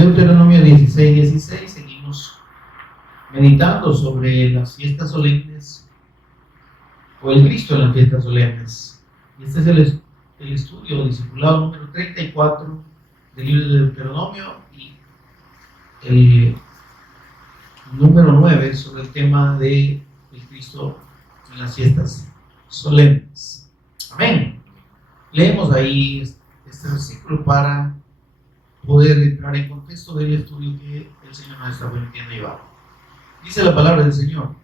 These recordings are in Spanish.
Deuteronomio 16:16, seguimos meditando sobre las fiestas solemnes o el Cristo en las fiestas solemnes. Y este es el estudio discipulado número 34 del libro de Deuteronomio y el número 9 sobre el tema de el Cristo en las fiestas solemnes. Amén. Leemos ahí este versículo para poder entrar en contexto del estudio que el Señor nos está permitiendo llevar. Dice la palabra del Señor: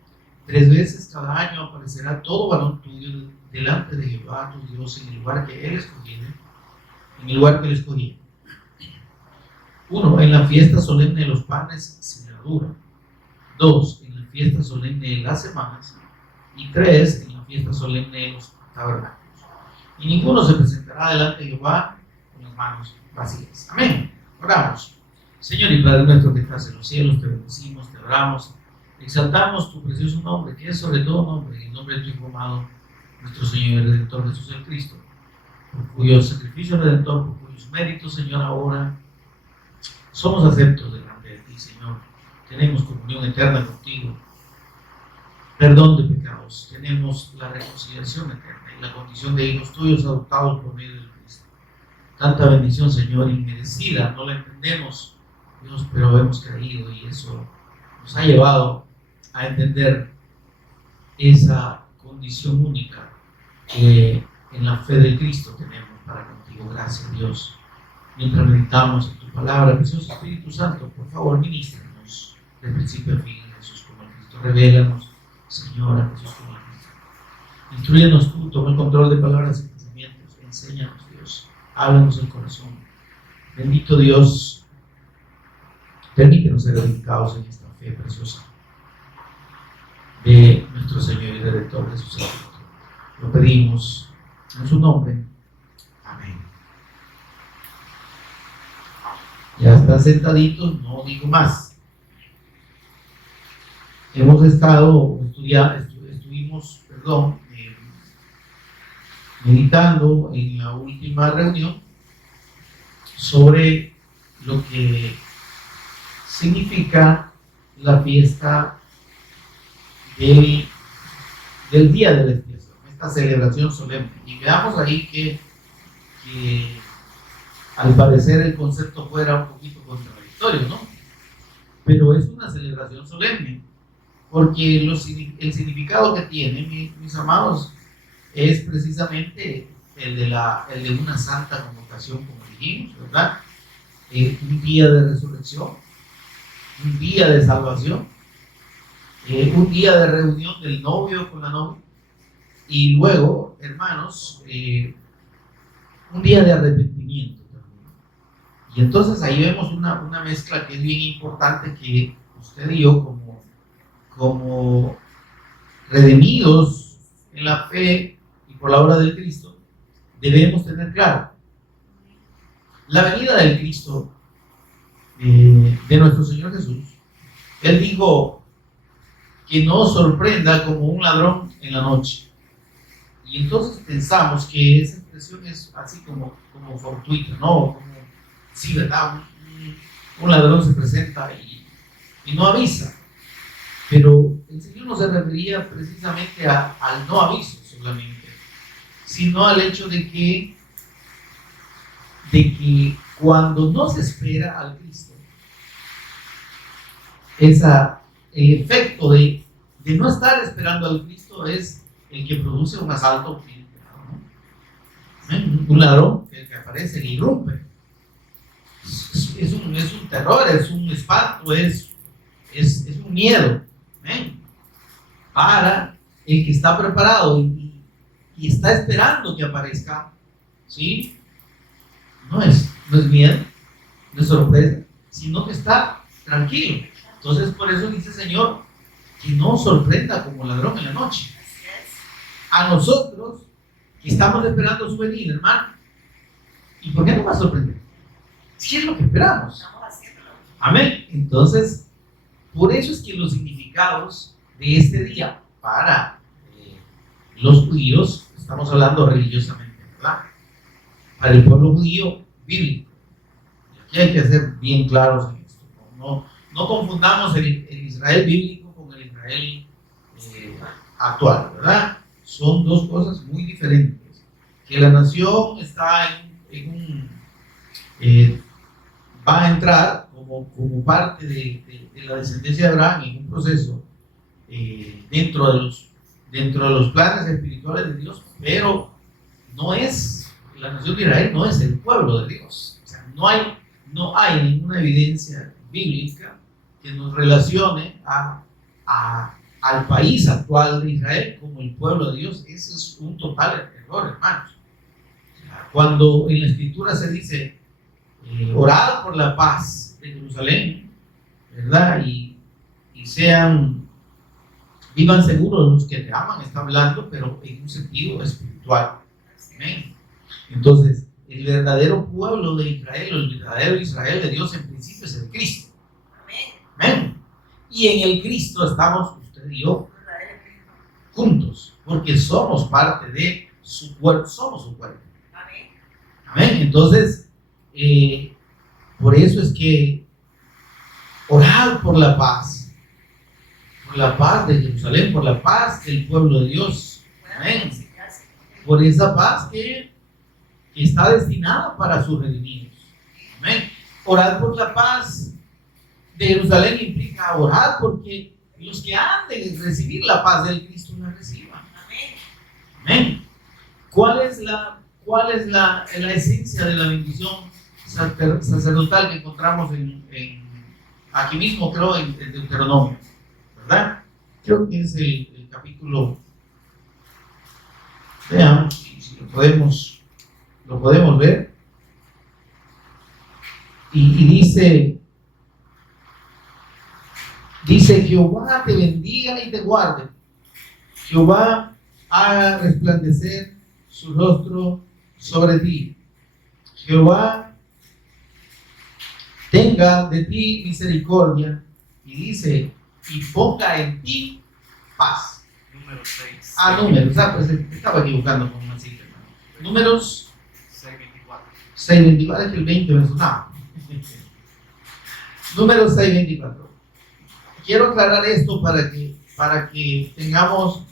3 veces cada año aparecerá todo varón tuyo delante de Jehová tu Dios en el lugar que Él escogiere, en el lugar que Él escogiere. 1. En la fiesta solemne de los panes sin levadura. 2. En la fiesta solemne de las semanas. Y 3. En la fiesta solemne de los tabernáculos. Y ninguno se presentará delante de Jehová con las manos vacías. Amén. Oramos. Señor y Padre nuestro que estás en los cielos, te bendecimos, te adoramos, exaltamos tu precioso nombre, que es sobre todo nombre, en el nombre de tu Hijo amado, nuestro Señor y Redentor Jesús el Cristo, por cuyo sacrificio redentor, por cuyos méritos, Señor, ahora somos aceptos delante de ti, Señor. Tenemos comunión eterna contigo, perdón de pecados, tenemos la reconciliación eterna y la condición de hijos tuyos adoptados por medio de Cristo. Tanta bendición, Señor, inmerecida, no la entendemos, Dios, pero hemos creído y eso nos ha llevado a entender esa condición única que en la fe de Cristo tenemos para contigo. Gracias, Dios. Mientras meditamos en tu palabra, precioso Espíritu Santo, por favor, ministranos de principio a fin, Jesús como el Cristo. Revélanos, Señor, a Jesús como el Cristo. Instrúyenos tú, toma el control de palabras y pensamientos, enséñanos, Dios. Háblanos el corazón. Bendito Dios, permítenos ser edificados en esta fe preciosa de nuestro Señor y Redentor Jesucristo. Lo pedimos en su nombre. Amén. Ya están sentaditos, no digo más. Hemos estado meditando en la última reunión sobre lo que significa la fiesta del día de la expiación, esta celebración solemne. Y veamos ahí que al parecer el concepto fuera un poquito contradictorio, ¿no? Pero es una celebración solemne, porque el significado que tiene, mis amados, es precisamente el de una santa convocación, como dijimos, ¿verdad? Un día de resurrección, un día de salvación, un día de reunión del novio con la novia, y luego, hermanos, un día de arrepentimiento también. Y entonces ahí vemos una mezcla que es bien importante, que usted y yo como redimidos en la fe y por la obra del Cristo debemos tener claro. La venida del Cristo, de nuestro Señor Jesús, Él dijo que no sorprenda como un ladrón en la noche. Y entonces pensamos que esa expresión es así como fortuita, ¿no? Como, sí, ¿verdad? Un ladrón se presenta y no avisa. Pero el Señor no se refería precisamente al no aviso solamente, sino al hecho de que cuando no se espera al Cristo, el efecto de no estar esperando al Cristo es el que produce un asalto, ¿no? Un ladrón que aparece y irrumpe. Es un terror, es un espanto, es un miedo. ¿Ven? Para el que está preparado y está esperando que aparezca, ¿sí? No es miedo, no es sorpresa, sino que está tranquilo. Entonces, por eso dice el Señor que no sorprenda como ladrón en la noche. A nosotros que estamos esperando su venida, hermano, ¿y por qué no va a sorprender? Si es lo que esperamos. Amén. Entonces, por eso es que los significados de este día para los judíos, estamos hablando religiosamente, ¿verdad? Para el pueblo judío bíblico, Y hay que ser bien claros en esto. No confundamos el Israel bíblico con el Israel actual, ¿verdad? Son dos cosas muy diferentes. Que la nación está va a entrar como parte de la descendencia de Abraham en un proceso dentro de los planes espirituales de Dios, pero la nación de Israel no es el pueblo de Dios. O sea, no hay ninguna evidencia bíblica que nos relacione al país actual de Israel como el pueblo de Dios. Ese es un total error, hermanos. O sea, cuando en la escritura se dice orad por la paz de Jerusalén, ¿verdad? Y vivan seguros los que te aman, está hablando, pero en un sentido espiritual. Amén. Entonces, el verdadero pueblo de Israel, el verdadero Israel de Dios, en principio es el Cristo. Amén. Y en el Cristo estamos usted y yo juntos, porque somos parte de su cuerpo, somos su cuerpo. Amén. Entonces, por eso es que orad por la paz de Jerusalén, por la paz del pueblo de Dios. Amén. Por esa paz que está destinada para sus redimidos. Amén. Orad por la paz de Jerusalén implica orar porque los que han de recibir la paz del Cristo la reciban. Amén. ¿Cuál es la esencia de la bendición sacerdotal que encontramos aquí mismo, creo, en Deuteronomio? ¿Verdad? Creo que es el capítulo. Veamos si lo podemos ver. Y dice: Jehová te bendiga y te guarde. Jehová haga resplandecer su rostro sobre ti. Jehová tenga de ti misericordia. Y dice: y ponga en ti paz. Número 6. Números. Pues estaba equivocando con una cifra. Números 6:24. 6:24, es que el 20 me sonaba. Números 6:24. Quiero aclarar esto para que tengamos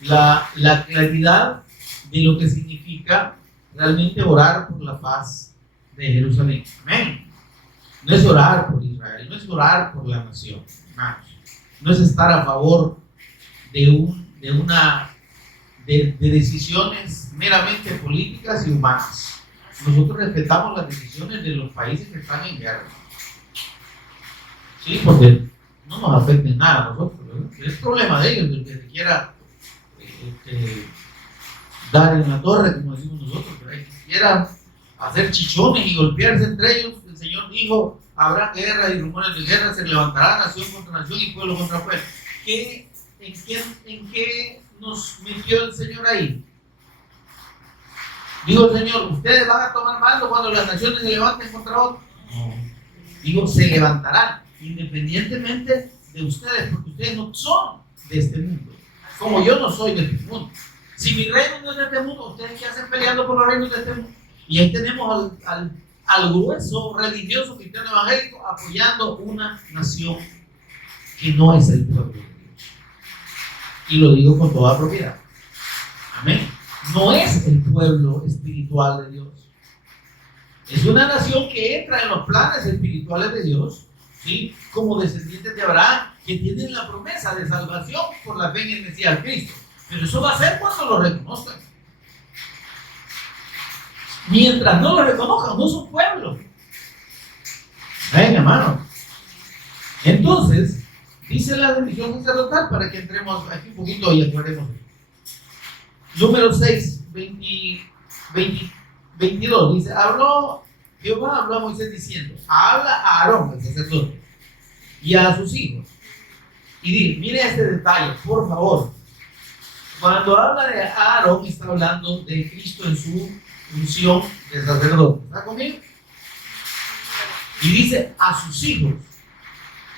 la claridad de lo que significa realmente orar por la paz de Jerusalén. Amén. No es orar por Israel, no es orar por la nación, hermanos. No es estar a favor de decisiones meramente políticas y humanas. Nosotros respetamos las decisiones de los países que están en guerra. Sí, porque no nos afecta en nada a nosotros, ¿verdad? Es problema de ellos, del que se quiera dar en la torre, como decimos nosotros, ¿verdad? Que quiera hacer chichones y golpearse entre ellos. El Señor dijo: habrá guerra y rumores de guerra, se levantará nación contra nación y pueblo contra pueblo. ¿En qué nos metió el Señor ahí? Digo, el Señor, ¿ustedes van a tomar mando cuando las naciones se levanten contra otros? No. Digo, se levantarán, independientemente de ustedes, porque ustedes no son de este mundo, como yo no soy de este mundo. Si mi reino no es de este mundo, ¿ustedes qué hacen peleando por los reinos de este mundo? Y ahí tenemos al grueso religioso cristiano evangélico apoyando una nación que no es el pueblo de Dios. Y lo digo con toda propiedad. Amén. No es el pueblo espiritual de Dios. Es una nación que entra en los planes espirituales de Dios, ¿sí? Como descendientes de Abraham, que tienen la promesa de salvación por la fe en el Mesías Cristo. Pero eso va a ser cuando lo reconozcan. Mientras no lo reconozcan, no son pueblo. Ven, hermano. Entonces, dice la bendición sacerdotal, para que entremos aquí un poquito y aclaremos. Número 6, 22, dice: Jehová habló a Moisés diciendo: habla a Aarón, el sacerdote, y a sus hijos, y dice: mire este detalle, por favor. Cuando habla de Aarón, está hablando de Cristo en su función de sacerdote. ¿Está conmigo? Y dice: a sus hijos.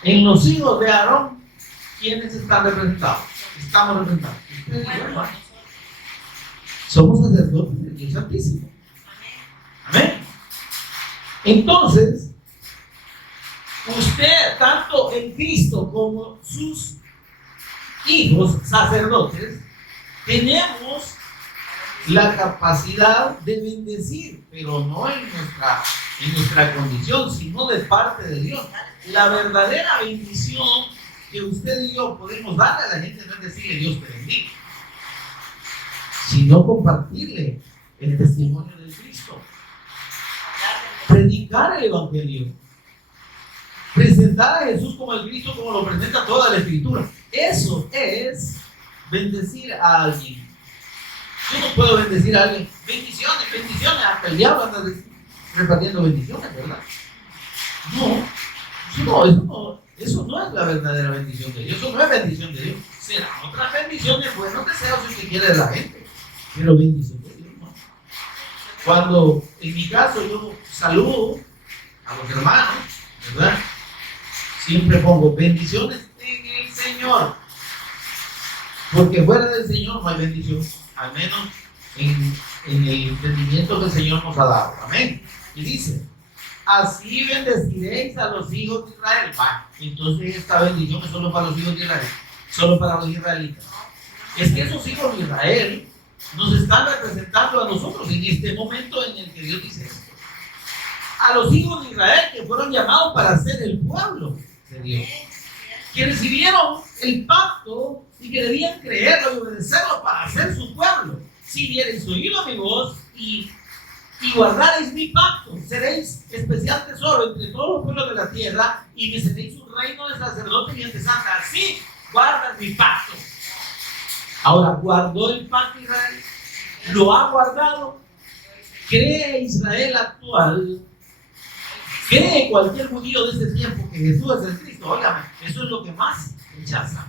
En los hijos de Aarón, ¿quiénes están representados? Estamos representados. Somos sacerdotes del Dios Santísimo. Amén. Entonces, usted, tanto en Cristo como sus hijos sacerdotes, tenemos la capacidad de bendecir, pero no en nuestra condición, sino de parte de Dios. La verdadera bendición que usted y yo podemos darle a la gente no es decirle Dios te bendiga, sino compartirle el testimonio de Cristo, predicar el Evangelio, presentar a Jesús como el Cristo, como lo presenta toda la Escritura. Eso es bendecir a alguien. Yo no puedo bendecir a alguien. Bendiciones, bendiciones. Hasta el diablo anda repartiendo bendiciones, ¿verdad? Eso no es la verdadera bendición de Dios. Eso no es bendición de Dios. Serán otras bendiciones, buenos deseos si usted quiere de la gente. Pero bendición de Dios no. Cuando en mi caso yo saludo a los hermanos, ¿verdad? Siempre pongo bendiciones en el Señor. Porque fuera del Señor no hay bendición. Al menos en el entendimiento que el Señor nos ha dado. Amén. Y dice, así bendeciréis a los hijos de Israel. Entonces esta bendición es solo para los hijos de Israel, solo para los israelitas. Es que esos hijos de Israel nos están representando a nosotros en este momento en el que Dios dice esto. A los hijos de Israel que fueron llamados para ser el pueblo de Dios, que recibieron el pacto y que debían creerlo y obedecerlo para ser su pueblo. Si viereis oído mi voz y guardaréis mi pacto, seréis especial tesoro entre todos los pueblos de la tierra y me seréis un reino de sacerdotes y gente santa. Así guardas mi pacto. Ahora, ¿guardó el pacto Israel? ¿Lo ha guardado? ¿Cree Israel actual? ¿Cree cualquier judío de ese tiempo que Jesús es el Cristo? Óigame, eso es lo que más rechaza.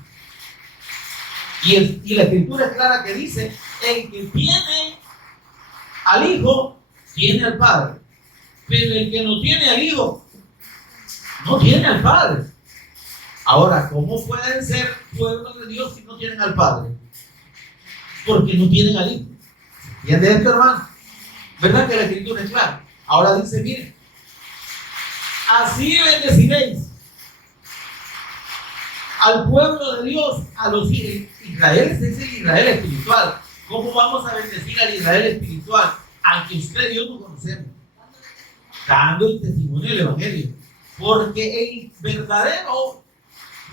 Y la Escritura es clara que dice, el que tiene al Hijo, tiene al Padre. Pero el que no tiene al Hijo, no tiene al Padre. Ahora, ¿cómo pueden ser pueblos de Dios si no tienen al Padre? Porque no tienen al Hijo. ¿Entiende esto, hermano? ¿Verdad que la Escritura es clara? Ahora dice, miren, así bendeciréis al pueblo de Dios, a los Israel. Es el Israel espiritual. ¿Cómo vamos a bendecir al Israel espiritual? Al que usted y yo no conocemos, dando el testimonio del Evangelio. Porque el verdadero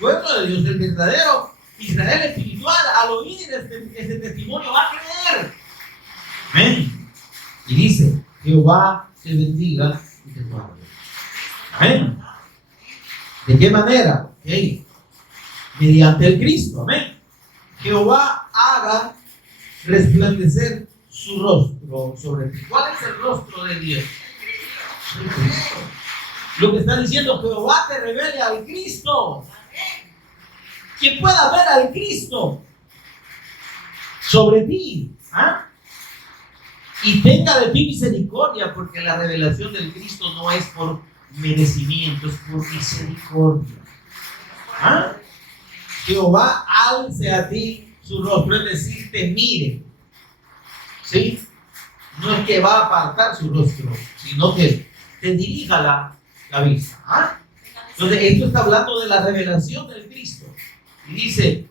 pueblo de Dios, el verdadero Israel espiritual, al oír este testimonio va a creer. Amén. Y dice, Jehová te bendiga y te guarde. Amén. ¿De qué manera? Okay. Mediante el Cristo. Amén. Jehová haga resplandecer su rostro sobre ti. ¿Cuál es el rostro de Dios? El Cristo. Lo que está diciendo, Jehová te revele al Cristo. Que pueda ver al Cristo sobre ti. ¿Ah? Y tenga de ti misericordia, porque la revelación del Cristo no es por merecimiento, es por misericordia. ¿Ah? Jehová alce a ti su rostro, es decir, te mire. ¿Sí? No es que va a apartar su rostro, sino que te dirija la vista. ¿Ah? Entonces, esto está hablando de la revelación del Cristo. Y dice,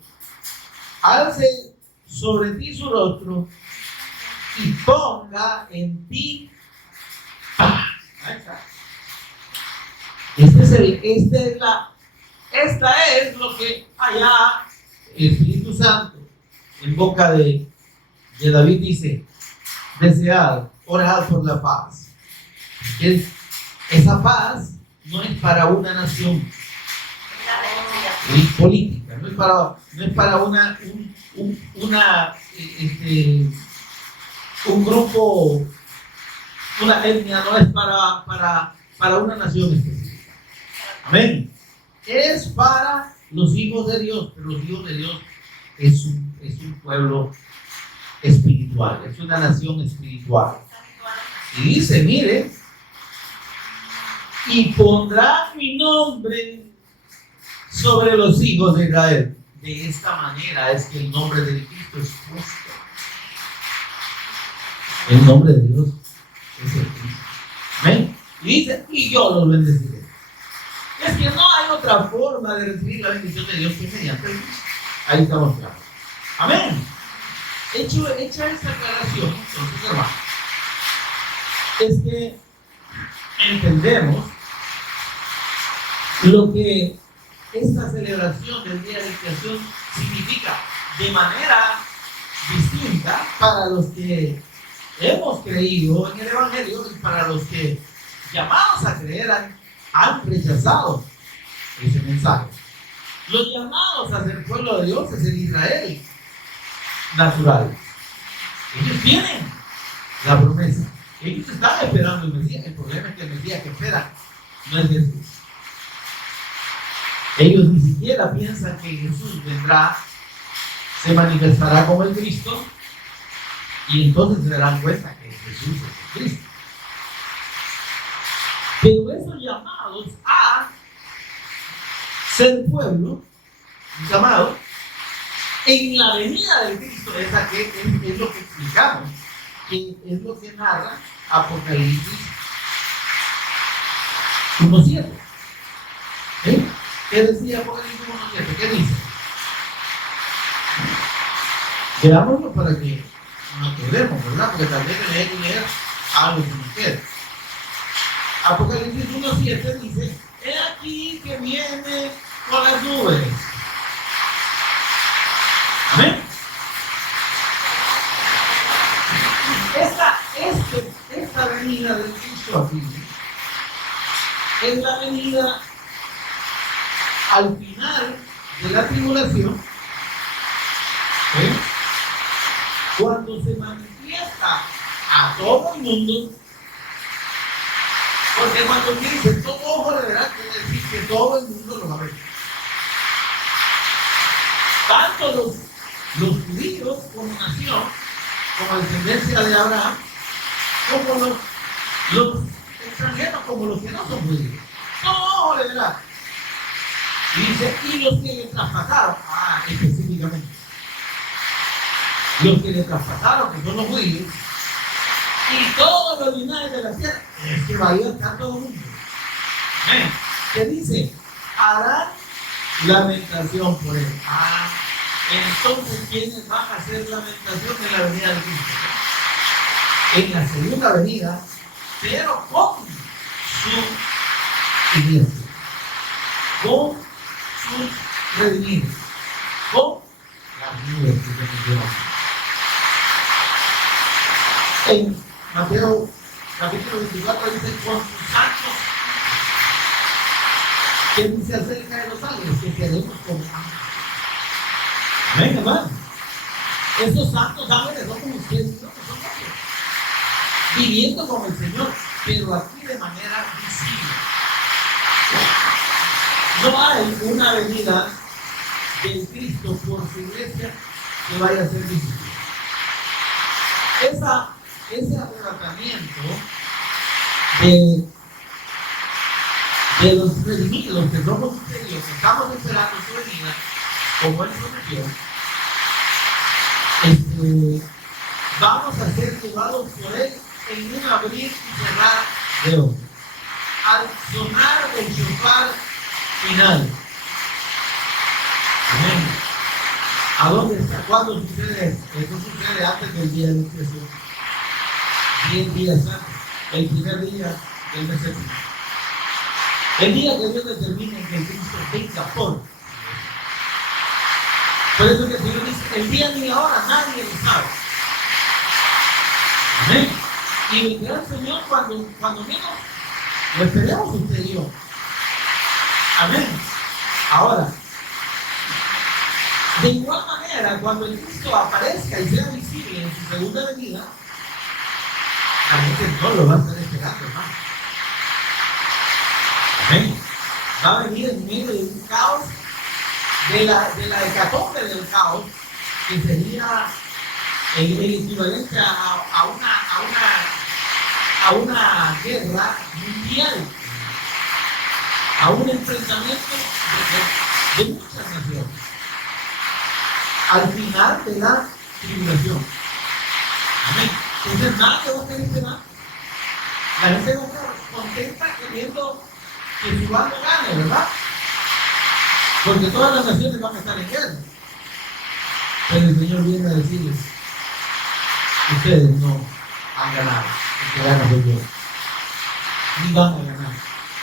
alce sobre ti su rostro y ponga en ti paz. Ahí está. Esta es lo que allá el Espíritu Santo en boca de David dice: desead, orad por la paz. Esa paz no es para una nación política, no es para un grupo, una etnia, no es para una nación específica. Amén. Es para los hijos de Dios, pero los hijos de Dios es un pueblo espiritual, es una nación espiritual. Y dice, mire, y pondrá mi nombre sobre los hijos de Israel. De esta manera es que el nombre de Cristo es puesto. El nombre de Dios es el Cristo. Amén. Y dice, y yo los bendeciré. Es que no hay otra forma de recibir la bendición de Dios que mediante el Cristo. Ahí estamos claros. Amén. Hecha esta aclaración, entonces, hermano, es que entendemos lo que esta celebración del Día de la Creación significa de manera distinta para los que hemos creído en el Evangelio y para los que, llamados a creer, han rechazado ese mensaje. Los llamados a ser pueblo de Dios es el Israel natural. Ellos tienen la promesa. Ellos están esperando el Mesías. El problema es que el Mesías que esperan no es Jesús. Ellos ni siquiera piensan que Jesús vendrá, se manifestará como el Cristo, y entonces se darán cuenta que Jesús es el Cristo. Pero esos llamados a ser pueblo, llamados, en la venida del Cristo, esa que es lo que explicamos, que es lo que narra Apocalipsis 1:7. ¿Qué decía Apocalipsis 1:7? ¿Qué dice? Veámoslo para que nos quedemos, ¿verdad? Porque tal vez tener que leer algo que nos quede. Apocalipsis 1:7 dice: he aquí que viene con las nubes. Amén. Esta venida del Cristo aquí es la venida al final de la tribulación, cuando se manifiesta a todo el mundo, porque cuando dice todo ojo le verá, quiere decir que todo el mundo lo va a ver. Tanto los judíos como nación, como descendencia de Abraham, como los extranjeros, como los que no son judíos. Todo ojo le verá. Y dice, y los que le traspasaron, específicamente, los que le traspasaron, que son los judíos, y todos los linajes de la tierra, es que va a ir a estar todo el mundo. ¿Qué dice? Harán lamentación por él. Entonces, ¿quiénes van a hacer lamentación en la venida de Cristo? En la segunda venida, pero con su iglesia, con sus redimidos, con las nubes que se mencionan. En Mateo capítulo 24 dice: con sus santos. ¿Qué dice acerca de los ángeles? Que seremos como ángeles. Amén, hermano. Esos santos ángeles son como ustedes, no son nosotros, viviendo como el Señor, pero aquí de manera visible. No hay una venida del Cristo por su iglesia que vaya a ser visible. Ese arrebatamiento de los redimidos, que somos ustedes, que estamos esperando su venida, como él prometió, vamos a ser llevados por él en un abrir y cerrar de ojos, al sonar del shofar final. Amén. ¿A dónde está? ¿Cuándo sucede esto? Eso sucede antes del día de la creación. 10 días antes, el primer día del mes séptimo. El día que Dios determine que el Cristo venga por eso que el Señor dice: el día ni la hora nadie lo sabe. Amén. Y vendrá el Señor cuando menos lo esperemos usted y yo. Amén. Ahora, de igual manera, cuando el Cristo aparezca y sea visible en su segunda venida, la gente no lo va a estar esperando, hermano. Amén. Va a venir en medio de un caos, de la hecatombe del caos, que sería el equivalente a una guerra mundial, a un enfrentamiento de muchas naciones, al final de la tribulación. Amén. Entonces nadie va a estar esperando. La gente va a estar contenta queriendo que su bando gane, ¿verdad? Porque todas las naciones van a estar en guerra. Pero el Señor viene a decirles, ustedes no han ganado, el que gana soy yo. Ni van a ganar.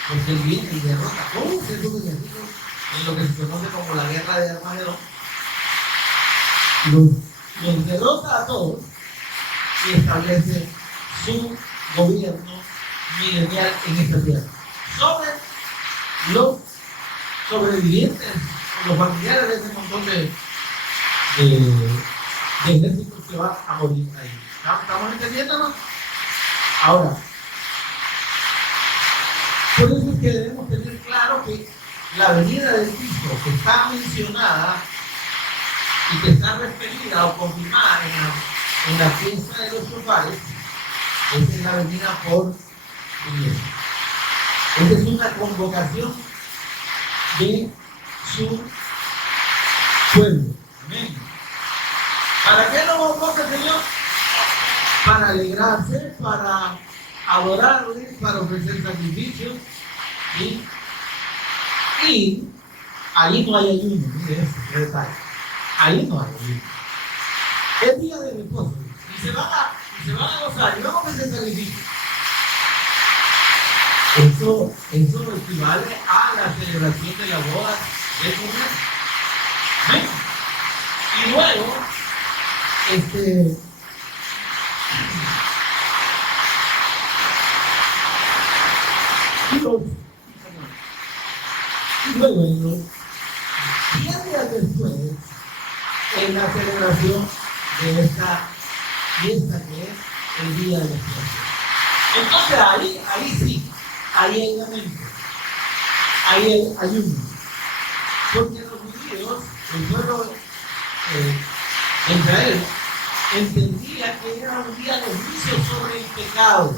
Porque Él viene y derrota a todos esos enemigos en lo que se conoce como la guerra de Armagedón. Los derrota a todos y establece su gobierno milenial en esta tierra. Sobre los sobrevivientes, los familiares de ese montón de ejércitos que van a morir ahí. ¿Estamos entendiéndonos? Ahora, por eso es que debemos tener claro que la venida de Cristo que está mencionada y que está referida o confirmada en la fiesta de los shofares, esa es la venida por Cristo. Esa es una convocación de su pueblo. Amén. ¿Para qué lo convoca el Señor? Para alegrarse, para adorarle, para ofrecer sacrificios. Y ahí no hay ayuno. Mire ese detalle. Ahí no hay ayuno. Es día de reposo. Y se van a gozar y van a ofrecer sacrificios. Eso equivale a la celebración de la boda de su mujer. ¿Ven? Y luego, y luego en los 10 días después, en la celebración de esta fiesta que es el día de la expiación. Entonces ahí sí, ahí hay lamento, ahí hay ayuno. Porque los judíos, el pueblo de Israel, entendía que era un día de juicio sobre el pecado,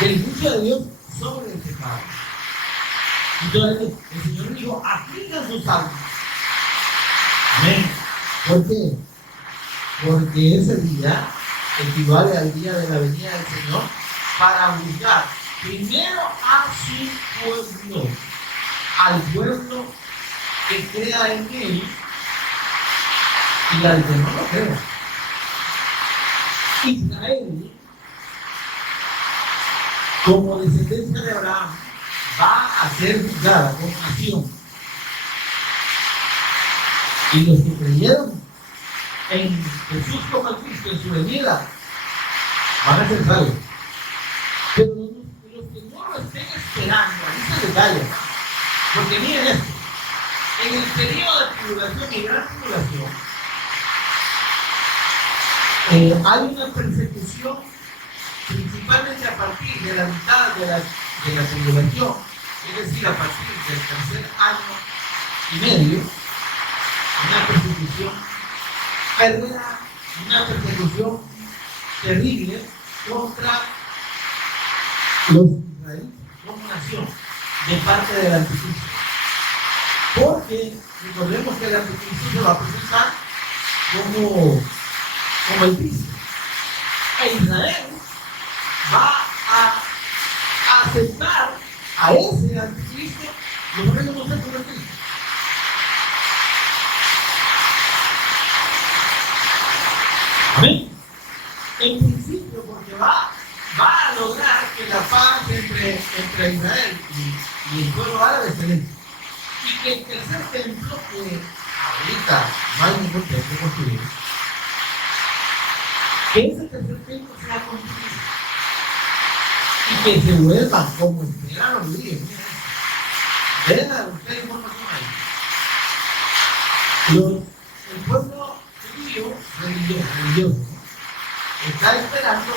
del juicio de Dios sobre el pecado. Entonces el Señor dijo, apliquen sus almas. Amén. ¿Por qué? Porque ese día equivale al día de la venida del Señor para juzgar primero a su pueblo, al pueblo que crea en Él y al que no lo crea. Israel, como descendencia de Abraham, va a ser juzgada como nación. Y los que creyeron en Jesús como el Cristo, en su venida, van a ser salvos. Pero los que no lo estén esperando, ahí se detalla. Porque miren esto, en el periodo de tribulación y gran tribulación, hay una persecución, principalmente a partir de la mitad de la tribulación, es decir, a partir del tercer año y medio, una persecución perversa, una persecución terrible contra los israelitas como nación de parte del anticristo. Porque recordemos que el anticristo se va a presentar como el Cristo. E Israel va a aceptar a ese anticristo, lo que reconocer como el Cristo. Amén. En principio, porque va a lograr que la paz entre Israel y el pueblo árabe se dé. Y que el tercer templo, que ahorita no hay ningún templo construido, que ese tercer templo sea construido y que se vuelvan como esperan los judíos. Vean a ustedes información ahí. El pueblo judío religioso está esperando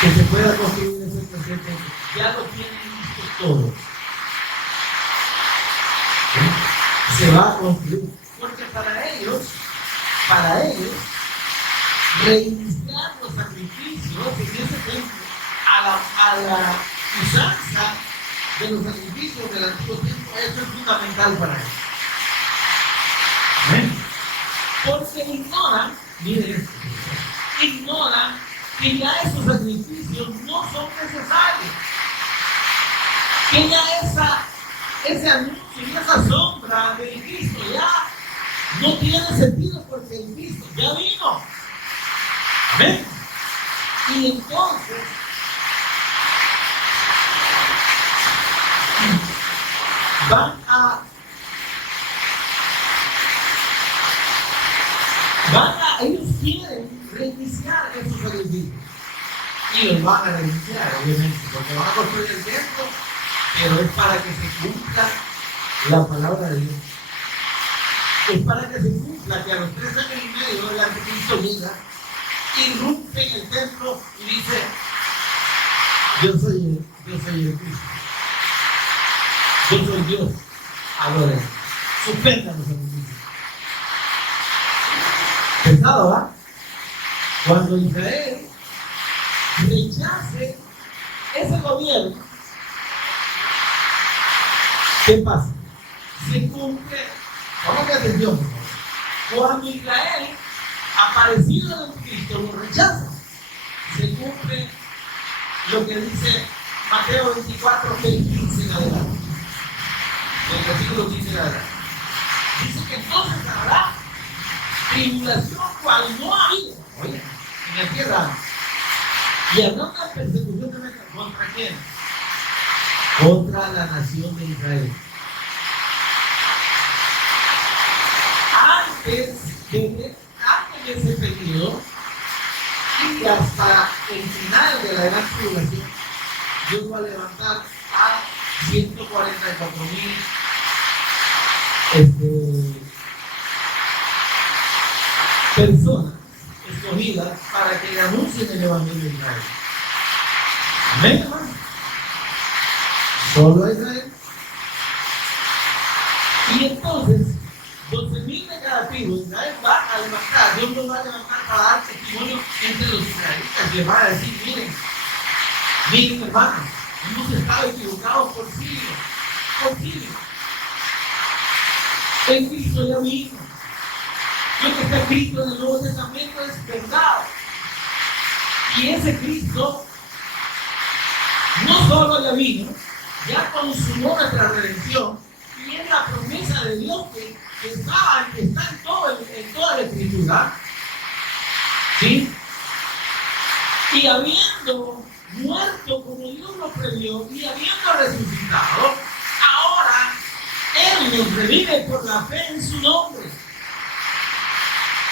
que se pueda construir ese tercer templo. Ya lo tienen listo todo. Se va a construir. Porque para ellos, reiniciar los sacrificios en ese templo a la usanza de los sacrificios del antiguo tiempo, eso es fundamental para ellos. ¿Ven? Porque ignoran, miren esto, ignoran que ya esos sacrificios no son necesarios. que ya ese anuncio y esa sombra del Cristo ya no tiene sentido porque el Cristo ya vino. Amén. Y entonces ellos quieren reiniciar esos sacrificios. Y los van a reiniciar, obviamente, porque van a construir el templo, pero es para que se cumpla la palabra de Dios. Es para que se cumpla que a los 3 años y medio el anticristo llega, irrumpe en el templo y dice: yo soy el Cristo. Yo soy Dios. Adoren. Suspendan los sacrificios. Pesado, ¿va? Cuando Israel rechace ese gobierno, ¿qué pasa? Se cumple, vamos a atención, por favor. Cuando Israel, aparecido en Cristo, lo rechaza, se cumple lo que dice Mateo 24, 15 en adelante. El versículo 15 en adelante. Dice que entonces habrá tribulación cual no ha habido, oye, en la tierra. Y habrá una persecución tremenda. ¿Contra quién? Contra la nación de Israel. Antes de ese periodo y hasta el final de la gran tribulación, Dios va a levantar a 144,000 personas escogidas para que le anuncien el evangelio de Israel. Amén, hermano. Solo a Israel. Y entonces 12,000 de cada tribu Israel va a levantar, Dios lo va a levantar para dar testimonio entre los israelitas. Les va a decir: miren hermanos, hemos estado equivocados por siglos. El Cristo ya vino. Lo que está escrito en el Nuevo Testamento es verdad. Y ese Cristo no solo ya vino, ya consumó nuestra redención, y es la promesa de Dios que está en toda la Escritura. ¿Sí? Y habiendo muerto como Dios lo previó y habiendo resucitado, ahora Él nos revive por la fe en su nombre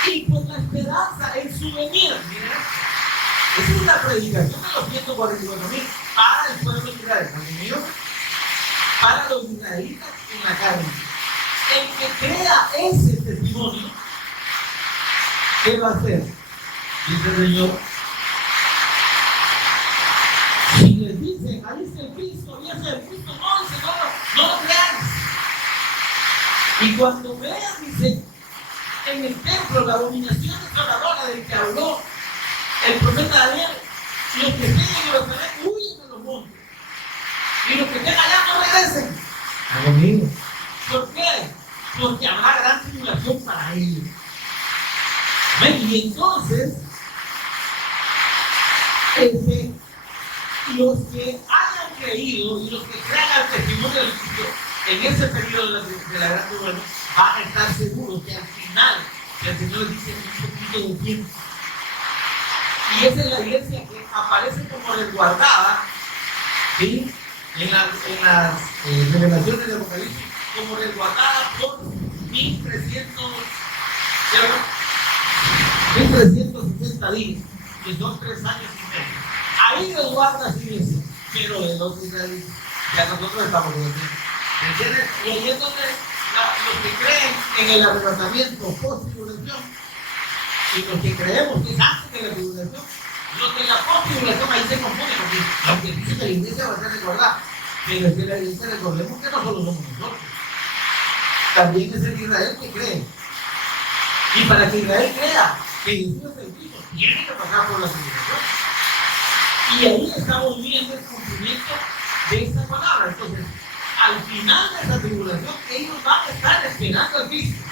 y por la esperanza en su venida. Miren, esa es la predicación de los 144,000 para el pueblo de Israel, para los israelitas en la carne. El que crea ese testimonio, ¿qué va a hacer? Dice el Señor: si les dicen, ahí está el Cristo, ahí está el Cristo, no lo crean. Y cuando vean, dice, en el templo la abominación desoladora del que habló el profeta Daniel, los que estén en Jerusalén huyen a los montes, y los que estén allá no regresen. Conmigo. ¿Por qué? Porque habrá gran tribulación para ellos. Y entonces, los que hayan creído y los que crean al testimonio del Cristo en ese periodo de la gran tribulación van a estar seguros que al final el Señor dice un poquito de tiempo. Y esa es la iglesia que aparece como resguardada, ¿sí?, en las revelaciones del Apocalipsis, como resguardada por 1360 días, que son 3 años y medio. Ahí resguarda esa iglesia, pero el otro Israel, ya nosotros estamos con eso. ¿Entiendes? Y ahí es donde los que creen en el arrebatamiento post-tribulación y los que creemos que es antes de la tribulación, los de la post-tribulación ahí se confunden, porque aunque dice que la iglesia va a ser recordada, pero es que la iglesia, recordemos que no solo somos nosotros, también es el Israel que cree. Y para que Israel crea que Jesús es el Cristo, tiene que pasar por la tribulación. Y ahí estamos viendo el cumplimiento de esta palabra. Entonces, al final de esa tribulación, ellos van a estar esperando a Cristo.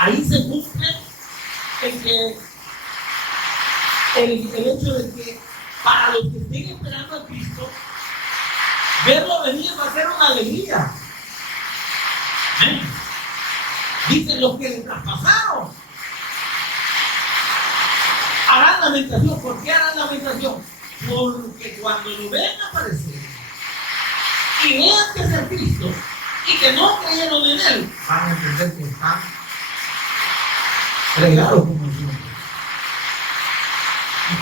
Ahí se cumple el hecho de que para los que estén esperando a Cristo, Verlo venir va a ser una alegría. Amén. Dice, los que le traspasaron harán lamentación. ¿Por qué harán lamentación? Porque cuando lo ven aparecer y vean que es el Cristo y que no creyeron en él, van a entender que están fregados como el Señor.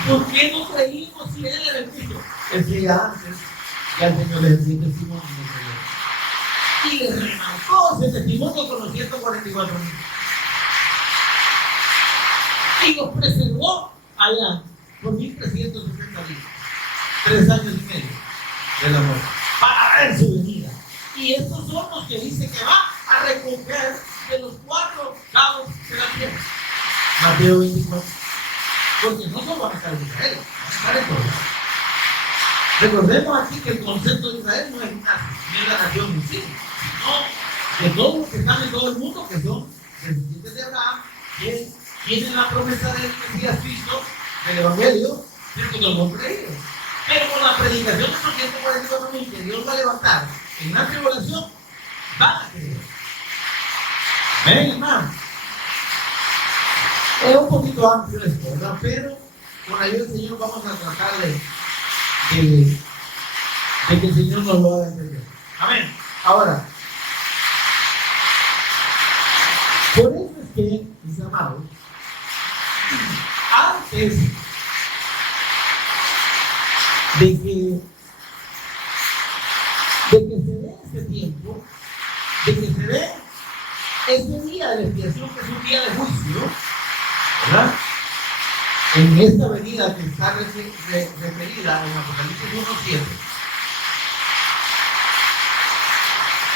¿Por qué no creímos si él era el Cristo? Es que ya antes ya el Señor les dio testimonio y les remarcó ese testimonio con los 144,000 y los preservó allá por 1,360 días, 3 años y medio del amor, para ver su venida. Y estos son los que dice que va a recoger de los 4 lados de la tierra. Mateo 24. Porque no solo van a estar en Israel, van a estar en todos lados. Recordemos aquí que el concepto de Israel no es la nación en sí, sino de todos los que están en todo el mundo, que son descendientes de Abraham, que tienen la promesa del Mesías Cristo, del Evangelio, pero que no lo han creído. Pero con la predicación de los 144,000 que Dios va a levantar en la tribulación, van a creer. Ven, hermano. Es un poquito amplio esto, ¿verdad? Pero con ayuda del Señor vamos a tratar de que el Señor nos lo haga entender. Amén. Ahora, por eso es que, mis amados, antes de que se dé ese tiempo, de que se dé ese día de la expiación, que es un día de juicio, ¿verdad? En esta venida que está referida en Apocalipsis 1:7,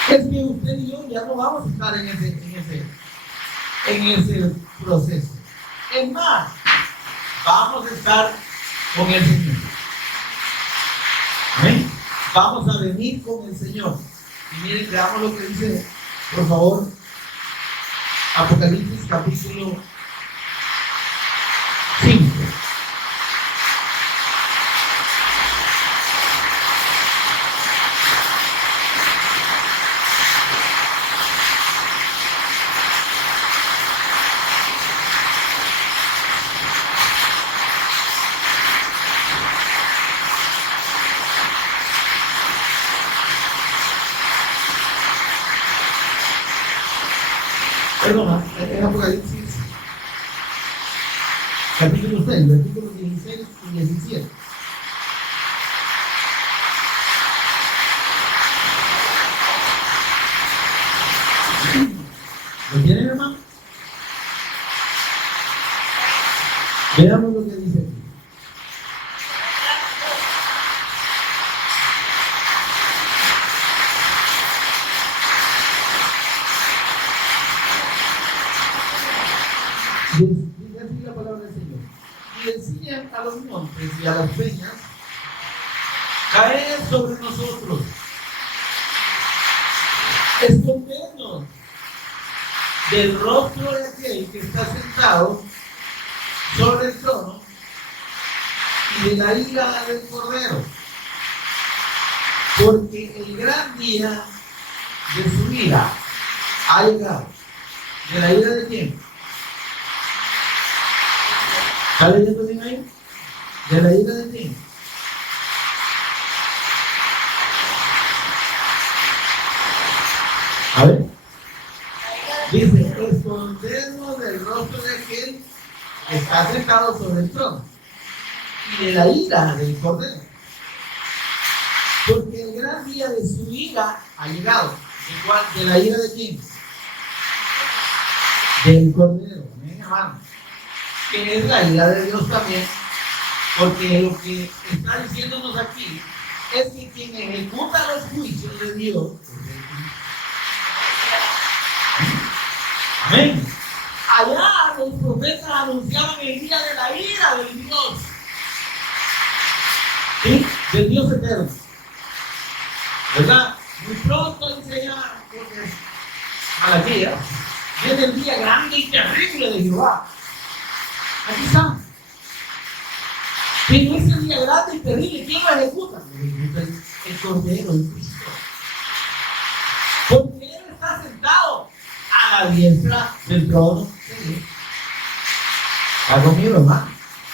es que usted y yo ya no vamos a estar en ese proceso. Es más, vamos a estar con el Señor. ¿Amén? Vamos a venir con el Señor. Y miren, veamos lo que dice, por favor, Apocalipsis capítulo 5. Perdona, es Apocalipsis capítulo 6, versículos 16 y 17. ¿Lo tienen, hermano? Veamos lo que dice aquí. Dice así la palabra del Señor. Y decían a los montes y a las peñas: caed sobre nosotros, escondernos del rostro de aquel que está sentado sobre el trono y de la ira del Cordero, porque el gran día de su ira ha llegado. ¿De la ira de quién? ¿Está leyendo bien ahí? ¿De la ira de quién? A ver. Dice: escondernos del rostro de aquel que está sentado sobre el trono y de la ira del Cordero, porque el gran día de su ira ha llegado. ¿De la ira de quién? Del Cordero. Amén, hermano. Que es la ira de Dios también, porque lo que está diciéndonos aquí es que quien ejecuta los juicios de Dios es el Cristo. Amén. Allá los profetas anunciaban el día de la ira del Dios, ¿sí? Del Dios eterno, ¿verdad? Muy pronto dice ya, porque Malaquías, viene el día grande y terrible de Jehová. Aquí está. Pero ese día grande y terrible, ¿quién lo ejecuta? Lo ejecuta el Cordero, el Cristo. Porque Él está sentado a la diestra del trono de Dios. ¿Está conmigo, hermano?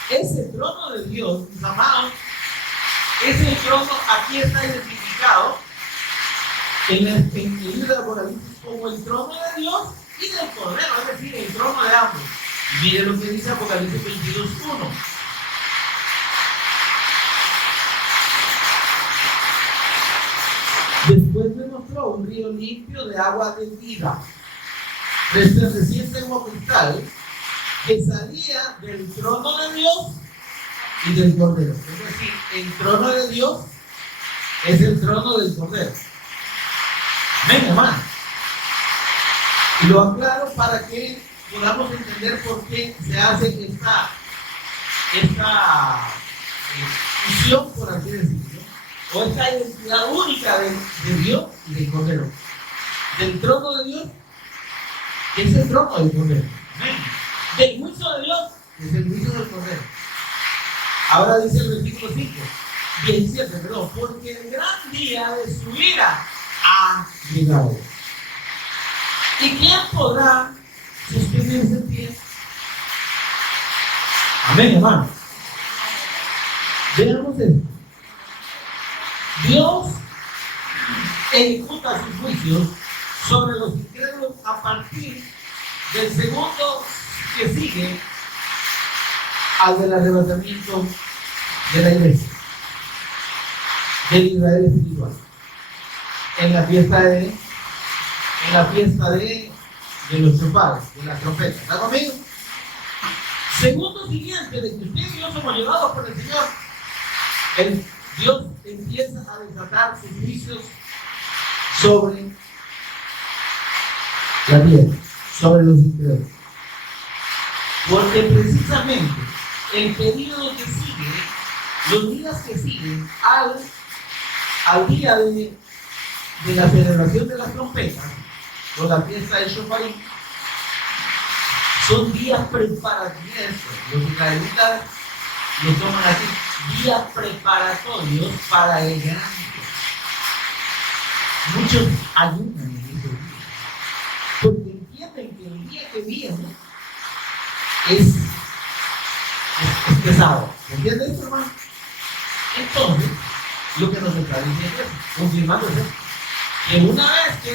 Ese trono de Dios, mis amados, ese trono aquí está identificado en el libro de Apocalipsis como el trono de Dios y del Cordero, es decir, el trono de ambos. Mire lo que dice Apocalipsis 22:1. Después me mostró un río limpio de agua de vida, resplandeciente como cristal, que salía del trono de Dios y del Cordero. Es decir, el trono de Dios es el trono del Cordero. Amén, hermano. Y lo aclaro para que podamos entender por qué se hace esta fusión, por así decirlo, o esta identidad única de Dios y del Cordero. Del trono de Dios es el trono del Cordero. Amén. Del juicio de Dios es el juicio del Cordero. Ahora dice el versículo 17, perdón, porque el gran día de su ira ha llegado. ¿Y quién podrá sostenerse en pie? Amén, hermano. Veamos esto. Dios ejecuta sus juicios sobre los incrédulos a partir del segundo que sigue al del arrebatamiento de la iglesia, del Israel espiritual, en la fiesta de los chofales, de las trompetas. ¿Está conmigo? Segundo siguiente de que usted y yo somos llevados por el Señor, Dios empieza a desatar sus juicios sobre la tierra, sobre los incrédulos. Porque precisamente el periodo que sigue, los días que siguen al día de la celebración de las trompetas, o la fiesta de Shofarim, son días preparatorios. Los israelitas lo toman así, días preparatorios para el gran día. Muchos ayunan en esos días, porque entienden que el día que viene es pesado. ¿Entiendes eso, hermano? Entonces, lo que nos está diciendo es, confirmando eso, que una vez que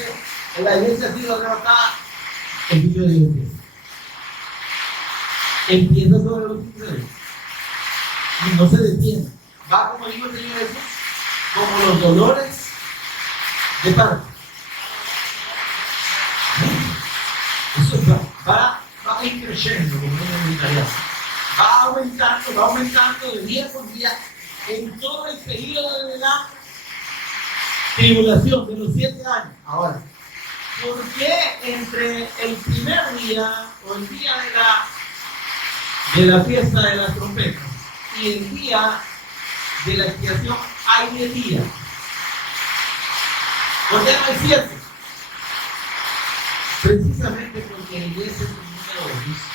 la iglesia ha sido arrebatada, el juicio de Dios empieza sobre los incrédulos y no se detiene. Va, como digo el Señor Jesús, como los dolores de parto. Eso va creciendo, como en italiano. Va aumentando de día por día en todo el periodo de la tribulación de los 7 años. Ahora, ¿por qué entre el primer día o el día de la fiesta de las trompetas y el día de la expiación hay 10 días? ¿Por qué no hay 7? Precisamente porque la iglesia es un número de juicio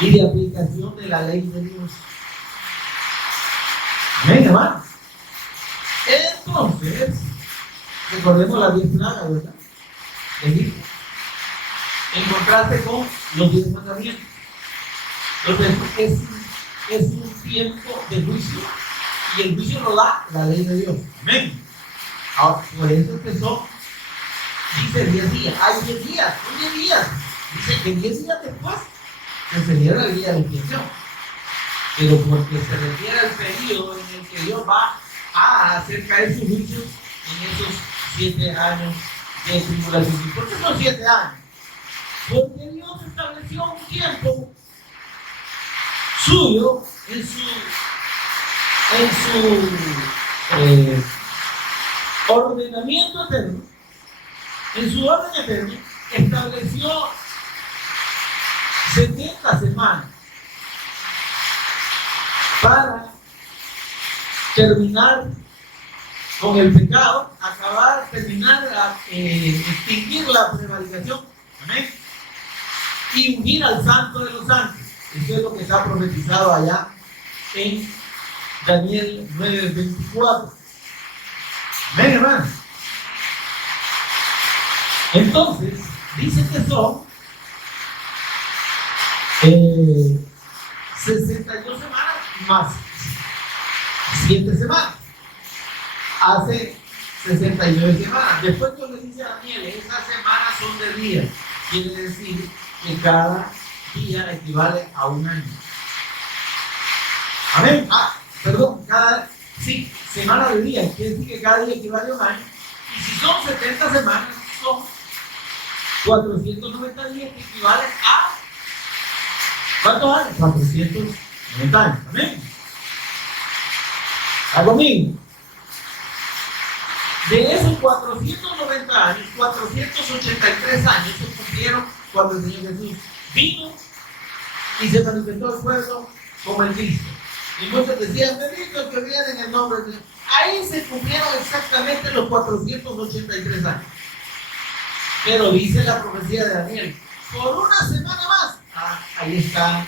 y de aplicación de la ley de Dios. Amén, hermano. Entonces, recordemos las 10 plagas, ¿verdad? Egipto. En contraste con los 10 mandamientos. Entonces, es un tiempo de juicio y el juicio lo da la ley de Dios. Amén. Ahora, por eso empezó, dice 10 días. Hay 10 días, son 10 días. Dice que 10 días después se celebra el día de la expiación. Pero porque se refiere al periodo en el que Dios va a hacer caer sus juicios en esos 7 años de tribulación. ¿Y por qué son 7 años? Porque Dios estableció un tiempo suyo en su ordenamiento eterno, en su orden eterno, estableció 70 semanas para terminar con el pecado, extinguir la prevaricación, amén, y unir al santo de los santos. Eso es lo que está profetizado allá en Daniel 9:24. Ven, hermano. Entonces, dice que son 62 semanas más 7 semanas. Hace 69 semanas. Después Dios le dice a Daniel, esas semanas son de días. Quiere decir que cada día equivale a un año. Amén. Perdón, semana de día. Quiere decir que cada día equivale a un año. Y si son 70 semanas, son 490 días que equivalen a ¿cuántos años? 490 años. Amén. ¿Está conmigo? De esos 490 años, 483 años se cumplieron cuando el Señor Jesús vino y se manifestó el pueblo como el Cristo. Y muchos decían, bendito el que viene en el nombre de Dios. Ahí se cumplieron exactamente los 483 años. Pero dice la profecía de Daniel, por una semana más, ahí está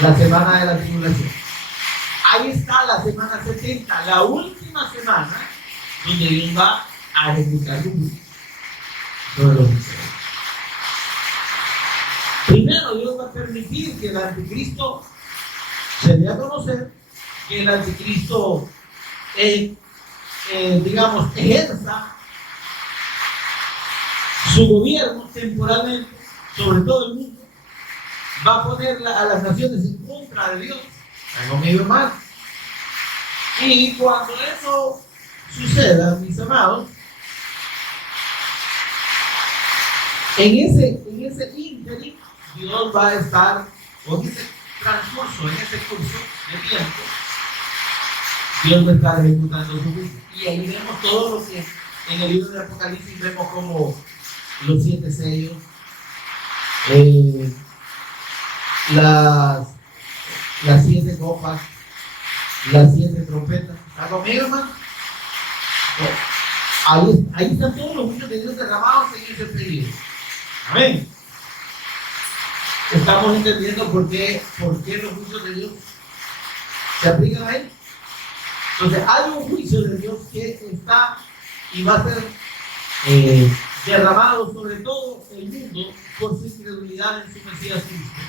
la semana de la tribulación. Ahí está la semana 70, la última semana donde Dios va a ejecutar un sobre los israelitas. Primero, Dios va a permitir que el anticristo se dé a conocer, que el anticristo, digamos, ejerza su gobierno temporalmente sobre todo el mundo. Va a poner a las naciones en contra de Dios. ¿Están conmigo, hermano? Y cuando eso suceda, mis amados, en ese ínterin, Dios va a estar, o en ese transcurso, en ese curso de tiempo, Dios va a estar ejecutando su juicio. Y ahí vemos todo lo que en el libro de Apocalipsis vemos como los 7 sellos, las 7 copas, las 7 trompetas. ¿Está conmigo, hermano? Ahí están todos los juicios de Dios derramados en ese periodo. Amén. Estamos entendiendo por qué los juicios de Dios se aplican a él. Entonces, hay un juicio de Dios que está y va a ser derramado sobre todo el mundo por su incredulidad en su Mesías Cristo.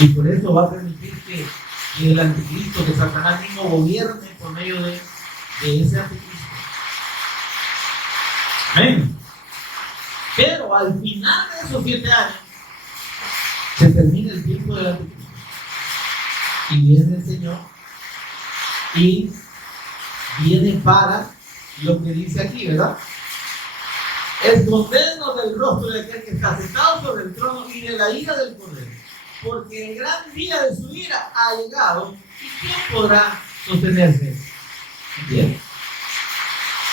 Y por eso va a permitir que el anticristo, que Satanás mismo gobierne por medio de ese anticristo. Amén. Pero al final de esos 7 años se termina el tiempo del anticristo y viene el Señor y viene para lo que dice aquí, ¿verdad? Escondernos del rostro de aquel que está sentado sobre el trono y de la ira del Cordero, porque el gran día de su ira ha llegado, y ¿quién podrá sostenerse? Bien.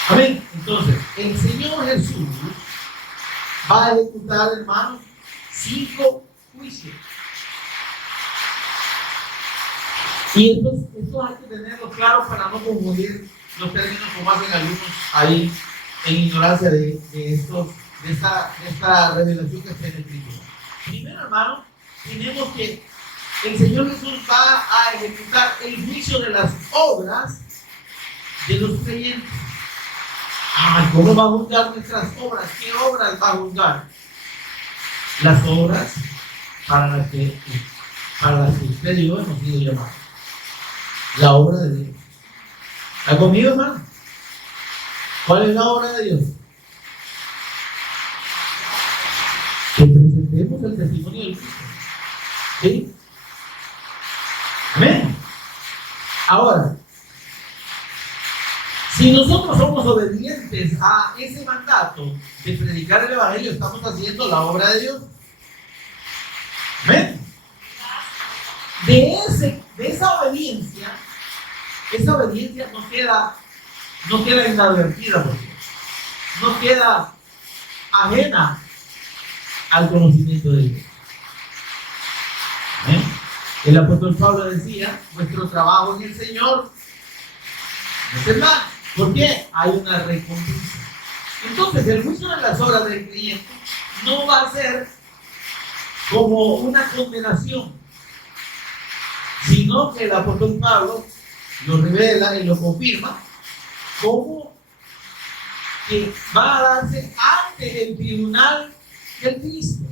Amén. Entonces, el Señor Jesús va a ejecutar, hermanos, 5 juicios. Y esto hay que tenerlo claro para no confundir los términos como hacen algunos ahí en ignorancia de esta revelación que está en el Escritura. Primero, hermano, tenemos que el Señor Jesús va a ejecutar el juicio de las obras de los creyentes. ¿Cómo va a juzgar nuestras obras? ¿Qué obras va a juzgar? Las obras para las que usted y yo hemos sido llamados. La obra de Dios. ¿Está conmigo, hermano? ¿Cuál es la obra de Dios? Que presentemos el testimonio del Cristo. ¿Sí? Amén. Ahora, si nosotros somos obedientes a ese mandato de predicar el Evangelio, estamos haciendo la obra de Dios. Amén. De esa obediencia no queda inadvertida por Dios. No queda ajena al conocimiento de Dios. ¿Eh? El apóstol Pablo decía, nuestro trabajo en el Señor no es verdad. ¿Por qué? Hay una recompensa. Entonces, el juicio de las obras del creyente no va a ser como una condenación, sino que el apóstol Pablo lo revela y lo confirma ¿Cómo que va a darse ante el tribunal del Cristo?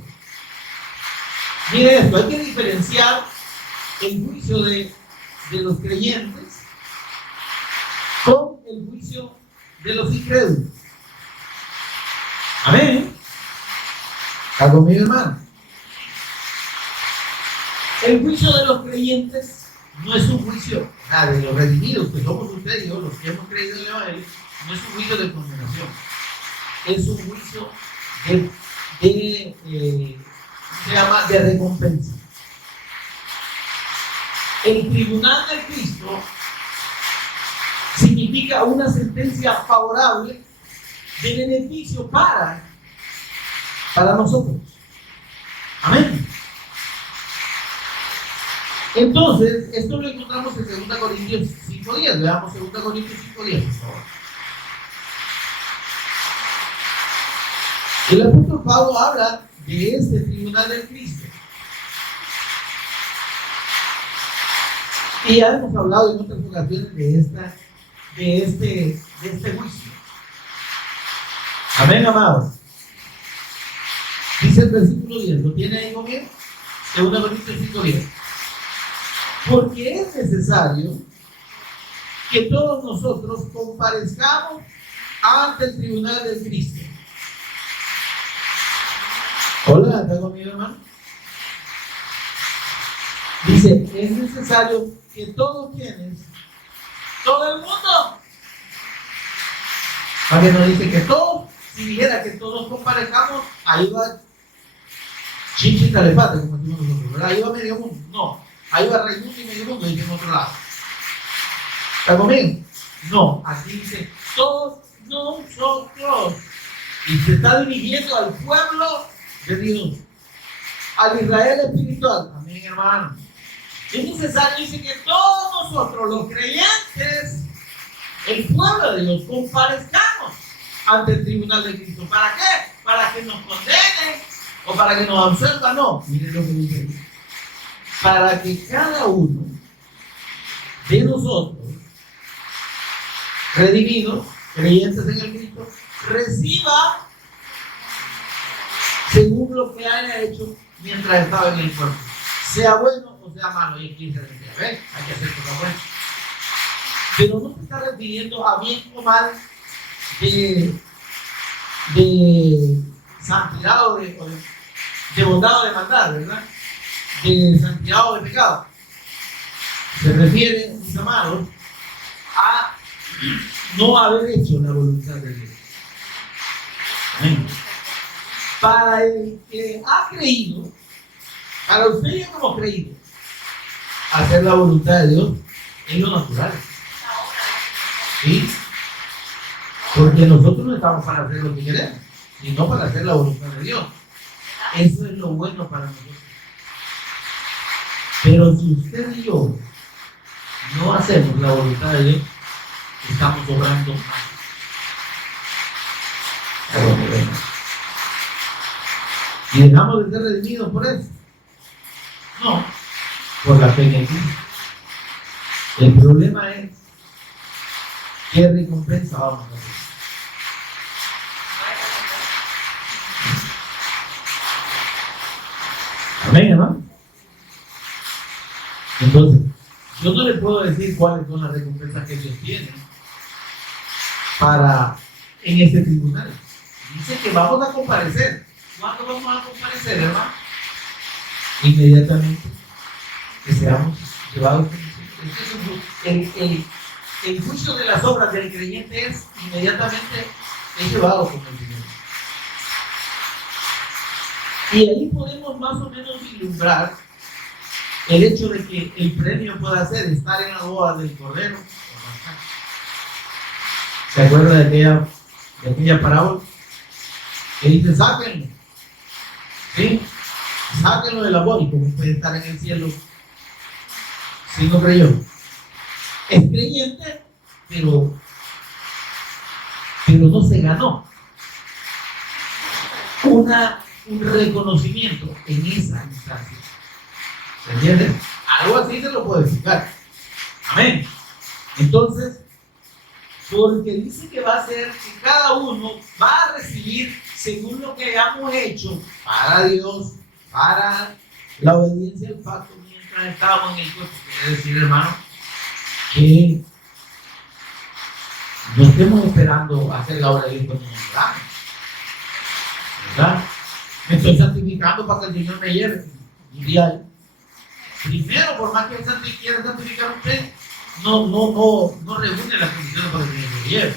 Mire esto, hay que diferenciar el juicio de los creyentes con el juicio de los incrédulos. Amén. ¿Está conmigo, hermano? El juicio de los creyentes no es un juicio de los redimidos, que somos ustedes y yo, los que hemos creído en el Evangelio, no es un juicio de condenación, es un juicio se llama de recompensa. El tribunal de Cristo significa una sentencia favorable de beneficio para nosotros. Amén. Entonces, esto lo encontramos en 2 Corintios 5:10. Veamos 2 Corintios 5:10, por favor. El apóstol Pablo habla de este tribunal del Cristo. Y ya hemos hablado en otras ocasiones de este juicio. Amén, amados. Dice el versículo 10, ¿lo tiene ahí conmigo? 2 Corintios 5:10. Porque es necesario que todos nosotros comparezcamos ante el tribunal del Cristo. Hola, ¿está conmigo, hermano? Dice, es necesario que todos quienes, todo el mundo, para que nos dice que todos, si dijera que todos comparezcamos, ahí va Chichi Calefate, como decimos nosotros, ¿verdad? Ahí va medio mundo, no, ahí va Raimundo y medio mundo, dice en otro lado. ¿Está conmigo? No, aquí dice, todos nosotros, y se está dirigiendo al pueblo de Dios, al Israel espiritual. Amén, hermano. Es necesario, dice, que todos nosotros, los creyentes, el pueblo de Dios, comparezcamos ante el tribunal de Cristo. ¿Para qué? ¿Para que nos condenen o para que nos absuelvan? No, miren lo que dice. Para que cada uno de nosotros, redimidos, creyentes en el Cristo, reciba según lo que haya hecho mientras estaba en el cuerpo, sea bueno o sea malo. Y aquí se refiere, ¿ves? Hay que hacer cosas buenas. Pero no se está refiriendo a bien o mal de santidad o de bondad o de maldad, ¿verdad? De santidad o de pecado. Se refiere, mis amados, a no haber hecho la voluntad de Dios. Amén. Para el que ha creído, para usted y yo que hemos creído, hacer la voluntad de Dios es lo natural. ¿Sí? Porque nosotros no estamos para hacer lo que queremos, sino para hacer la voluntad de Dios. Eso es lo bueno para nosotros. Pero si usted y yo no hacemos la voluntad de Dios, estamos obrando mal. ¿Y dejamos de ser redimidos por eso? No, por la fe en el Cristo. El problema es qué recompensa vamos a hacer. Amén, hermano. Entonces, yo no le puedo decir cuáles son las recompensas que Dios tiene en este tribunal. Dice que vamos a comparecer. ¿Cuándo vamos a comparecer, hermano? Inmediatamente que seamos llevados. El juicio de las obras del creyente es inmediatamente llevado con el Señor. Y ahí podemos más o menos vislumbrar el hecho de que el premio pueda ser estar en la boda del Cordero. ¿Se acuerda de aquella parábola? Que dice, sáquenlo. ¿Sí? Sáquenlo de la boda. ¿Y cómo puede estar en el cielo si no creyó? Es creyente, pero no se ganó un reconocimiento en esa instancia. ¿Se entiende? Algo así se lo puedo explicar. Amén. Entonces, Porque dice que va a ser que cada uno va a recibir según lo que hayamos hecho para Dios, para la obediencia al pacto mientras estábamos en el cuerpo. Quiere decir, hermano, que no estemos esperando hacer la obra de Dios cuando nos muramos, ¿verdad? Me estoy santificando para que el Señor me lleve. Un día, primero, por más que el Santo quiera santificar a usted, no reúne las condiciones para que el Señor se lo lleve.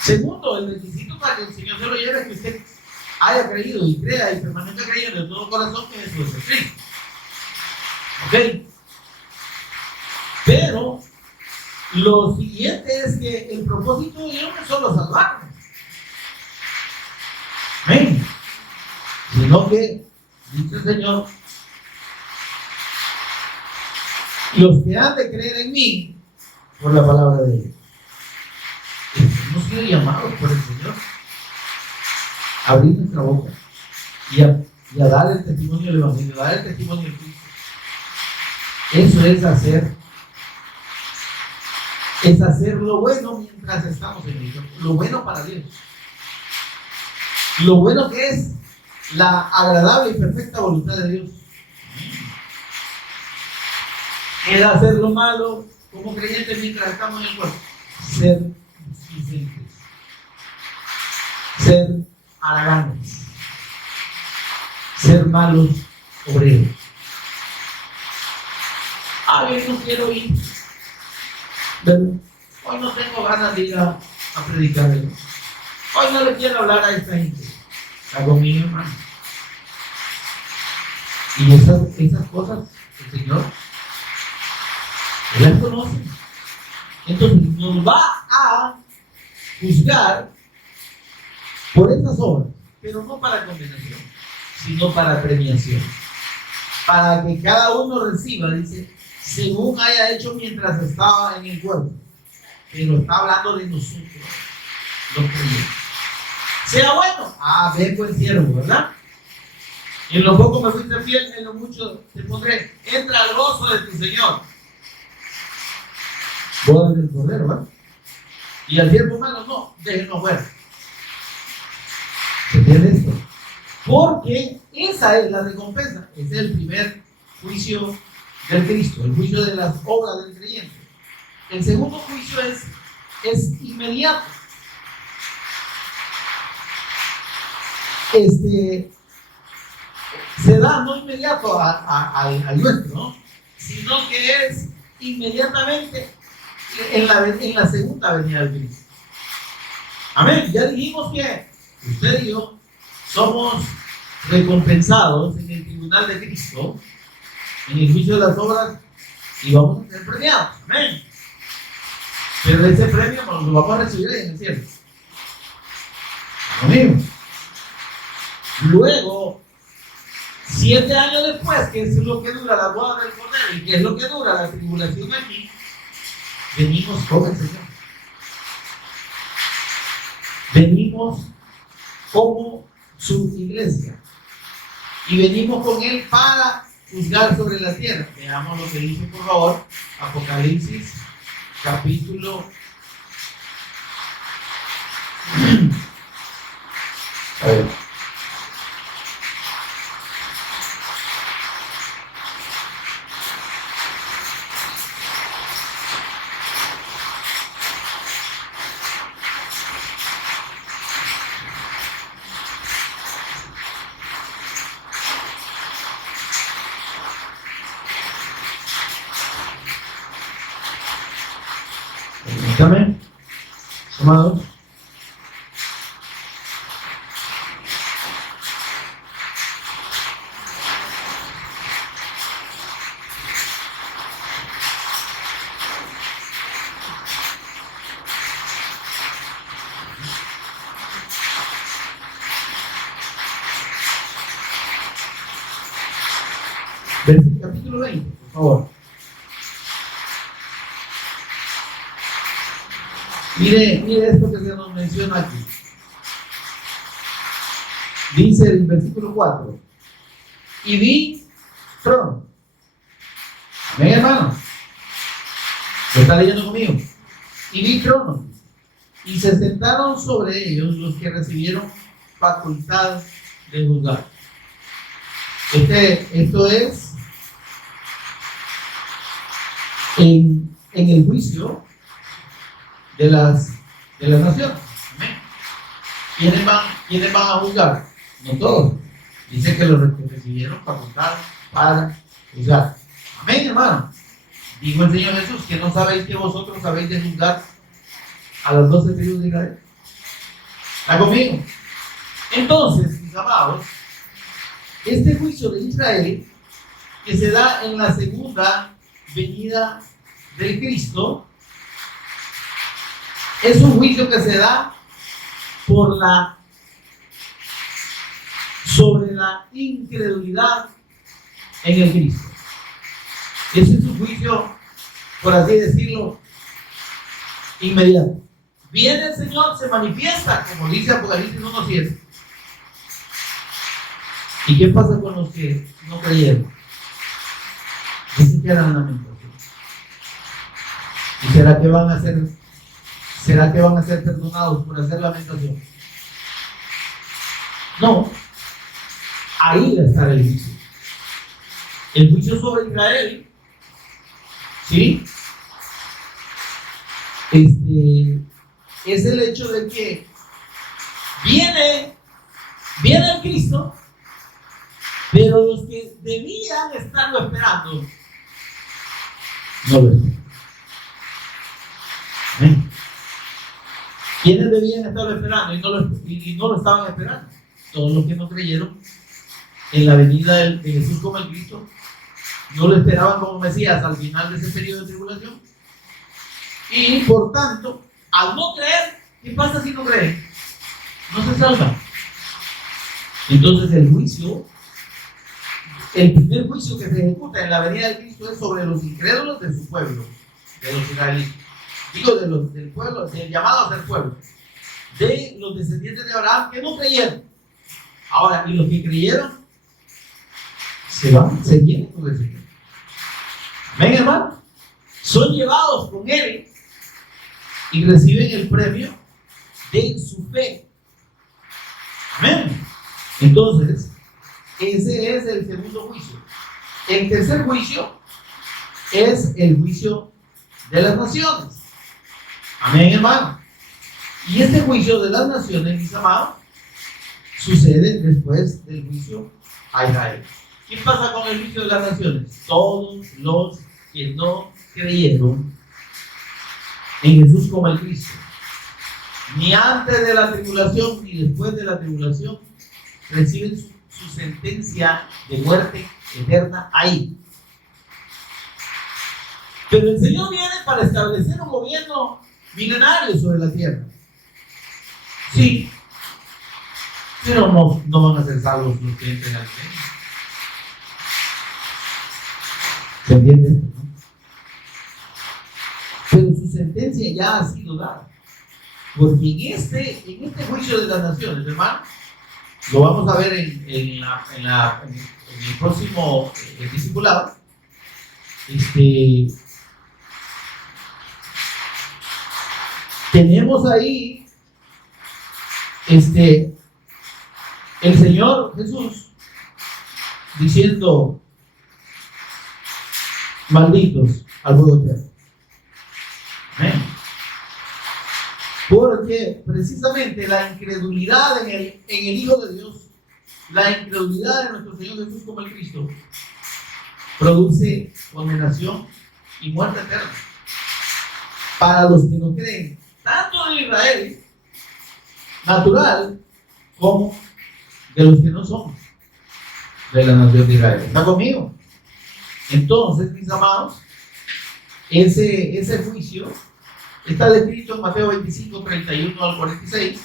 Segundo, el requisito para que el Señor se lo lleve es que usted haya creído y crea y permanezca creyendo de todo corazón que Jesús es Cristo. ¿Ok? Pero lo siguiente es que el propósito de Dios no es solo salvarnos. Amén. Sino que, dice el Señor, los que han de creer en mí por la palabra de Dios. Hemos sido llamados por el Señor a abrir nuestra boca y a dar el testimonio del Evangelio, a dar el testimonio de Cristo. Eso es hacer lo bueno mientras estamos en el cuerpo, lo bueno para Dios, lo bueno que es la agradable y perfecta voluntad de Dios. Es hacer lo malo como creyentes mientras estamos en el cuerpo, ser displicentes, ser haraganes, ser malos obreros. A ver, no quiero ir. Hoy no tengo ganas de ir a predicar. Hoy no le quiero hablar a esta gente. Está conmigo, hermano. Y esas cosas, el Señor, Él las conoce. Entonces nos va a juzgar por esas obras, pero no para condenación, sino para premiación. Para que cada uno reciba, dice, según haya hecho mientras estaba en el cuerpo. Pero está hablando de nosotros, los creyentes. Sea bueno, ve buen siervo, ¿verdad? En lo poco me fuiste fiel, en lo mucho te pondré. Entra al gozo de tu Señor. Bodas del Cordero, ¿verdad? Y al siervo humano, no, déjenlo fuera. ¿Se entiende esto? Porque esa es la recompensa. Ese es el primer juicio del Cristo, el juicio de las obras del creyente. El segundo juicio es inmediato. Se da no inmediato al nuestro, ¿no? Sino que es inmediatamente en la segunda venida del Cristo. Amén. Ya dijimos que usted y yo somos recompensados en el tribunal de Cristo, en el juicio de las obras, y vamos a ser premiados. Amén. Pero ese premio nos lo vamos a recibir ahí en el cielo. Amén. Luego, 7 años después, que es lo que dura la boda del Cordero y que es lo que dura la tribulación aquí, venimos con el Señor. Venimos como su iglesia. Y venimos con Él para juzgar sobre la tierra. Veamos lo que dice, por favor, Apocalipsis, capítulo. A ver. Amén. Amados. Capítulo 20, por favor. Mire esto que se nos menciona aquí. Dice el versículo 4. Y vi trono. Amén, hermano. ¿Lo está leyendo conmigo? Y vi trono. y se sentaron sobre ellos los que recibieron facultad de juzgar. Esto es en el juicio de las naciones. Amén. ¿Quiénes van a juzgar? No todos. Dice que los que recibieron facultad para juzgar. Amén, hermano. Dijo el Señor Jesús, que no sabéis que vosotros habéis de juzgar a las 12 tribus de Israel. ¿Está conmigo? Entonces, mis amados, este juicio de Israel, que se da en la segunda venida de Cristo, es un juicio que se da sobre la incredulidad en el Cristo. Ese es un juicio, por así decirlo, inmediato. Viene el Señor, se manifiesta, como dice Apocalipsis 1:7. ¿Y qué pasa con los que no creyeron? Dicen que eran lamentación. ¿Y será que van a ser perdonados por hacer lamentación? No. Ahí está el juicio. El juicio sobre Israel, ¿sí? Es el hecho de que viene el Cristo, pero los que debían estarlo esperando no lo esperan. ¿Quiénes debían estarlo esperando y no lo estaban esperando? Todos los que no creyeron en la venida de Jesús como el Cristo, no lo esperaban como Mesías al final de ese periodo de tribulación. Y por tanto, al no creer, ¿qué pasa si no creen? No se salvan. Entonces el primer juicio que se ejecuta en la venida de Cristo es sobre los incrédulos de su pueblo, de los israelitas. Digo, del pueblo, del llamado a ser pueblo, de los descendientes de Abraham que no creyeron. Ahora, y los que creyeron se vienen con el Señor. Amén, hermano. Son llevados con Él y reciben el premio de su fe. Amén. Entonces, ese es el segundo juicio. El tercer juicio es el juicio de las naciones. Amén, hermano. Y este juicio de las naciones, mis amados, sucede después del juicio a Israel. ¿Qué pasa con el juicio de las naciones? Todos los que no creyeron en Jesús como el Cristo, ni antes de la tribulación ni después de la tribulación, reciben su sentencia de muerte eterna ahí. Pero el Señor viene para establecer un gobierno milenario sobre la tierra. Sí, pero no van a ser salvos los que entren al reino. ¿Se entiende esto, no? Pero su sentencia ya ha sido dada. Porque en este juicio de las naciones, hermano, lo vamos a ver en el próximo discipulado. Tenemos ahí el Señor Jesús diciendo: malditos al fuego eterno. Amén. Porque precisamente la incredulidad en el Hijo de Dios, la incredulidad de nuestro Señor Jesús como el Cristo, produce condenación y muerte eterna para los que no creen, tanto de Israel natural como de los que no somos de la nación de Israel. ¿Está conmigo? Entonces, mis amados, ese juicio está descrito en Mateo 25, 31 al 46,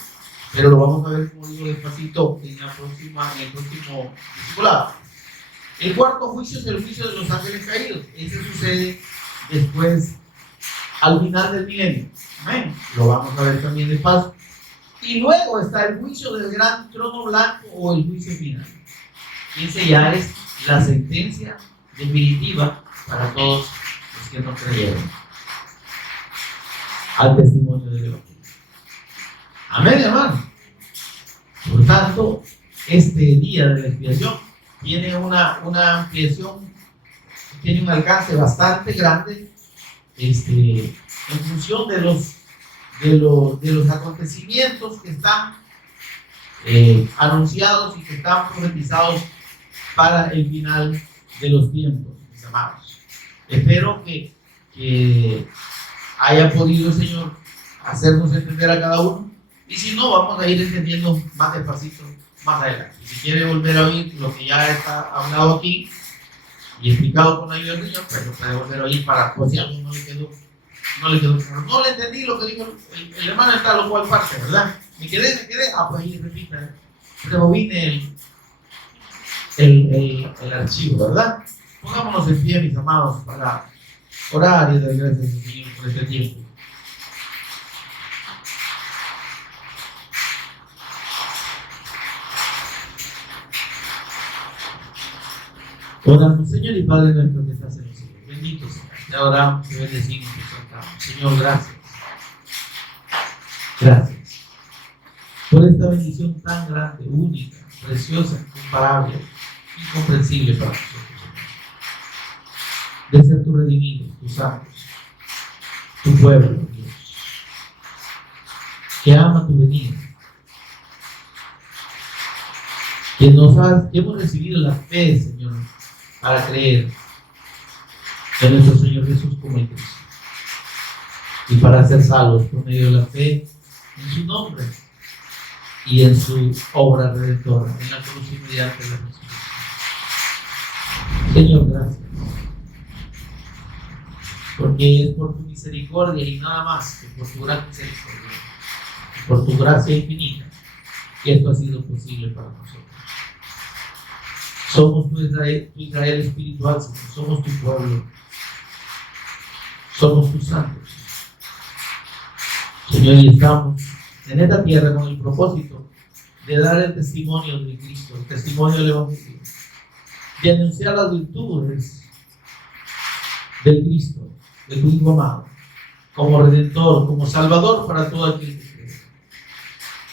pero lo vamos a ver, como digo, despacito en el próximo discipulado. El cuarto juicio es el juicio de los ángeles caídos. Ese sucede después, al final del milenio. Amén. Lo vamos a ver también despacio. Y luego está el juicio del gran trono blanco o el juicio final. Y ese ya es la sentencia definitiva para todos los que no creyeron al testimonio del Evangelio. Amén, hermano. Por tanto, este día de la expiación tiene una ampliación, tiene un alcance bastante grande, en función de los acontecimientos que están anunciados y que están profetizados para el final de los tiempos, mis amados. Espero que haya podido el Señor hacernos entender a cada uno, y si no, vamos a ir entendiendo más despacito más adelante. Y si quiere volver a oír lo que ya está hablado aquí y explicado con la ayuda del Señor, pues lo puede volver a oír para, pues si algo no le quedó claro. No le entendí lo que dijo el hermano en tal o cual parte, ¿verdad? Me quedé, pues ahí repita, rebobine el archivo, ¿verdad? Pongámonos en pie, mis amados, para orar y dar gracias al Señor por este tiempo. Oramos, Señor y Padre nuestro que estás en los cielos, bendito sea. Te oramos, te bendecimos, te exaltamos. Señor, gracias. Gracias por esta bendición tan grande, única, preciosa, incomparable, incomprensible para nosotros, Señor. De ser tus redimidos, tus santos, tu pueblo, Dios, que ama tu venida, que hemos recibido la fe, Señor, para creer en nuestro Señor Jesús como el Cristo, y para ser salvos por medio de la fe en su nombre y en su obra redentora, en la cruz y mediante la resurrección. Señor, gracias, porque es por tu misericordia y nada más que por tu gran misericordia, por tu gracia infinita, que esto ha sido posible para nosotros. Somos tu Israel espiritual, Señor. Somos tu pueblo, somos tus santos, Señor, y estamos en esta tierra con el propósito de dar el testimonio de Cristo, el testimonio del Evangelio, de anunciar las virtudes del Cristo, de tu Hijo amado, como Redentor, como Salvador para todo aquel que cree.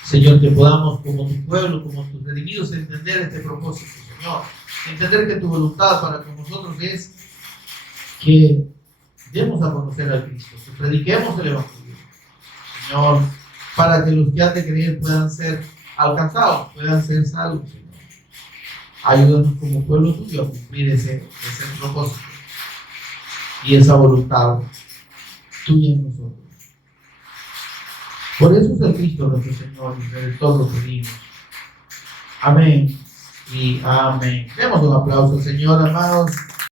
Señor, que podamos como tu pueblo, como tus redimidos, entender este propósito, Señor. Entender que tu voluntad para con nosotros es que demos a conocer al Cristo, que prediquemos el Evangelio, Señor, para que los que han de creer puedan ser alcanzados, puedan ser salvos, Señor. Ayúdanos como pueblo tuyo a cumplir ese propósito y esa voluntad tuya en nosotros. Por eso es el Cristo nuestro Señor y Redentor lo pedimos. Amén y amén. Demos un aplauso al Señor, amados.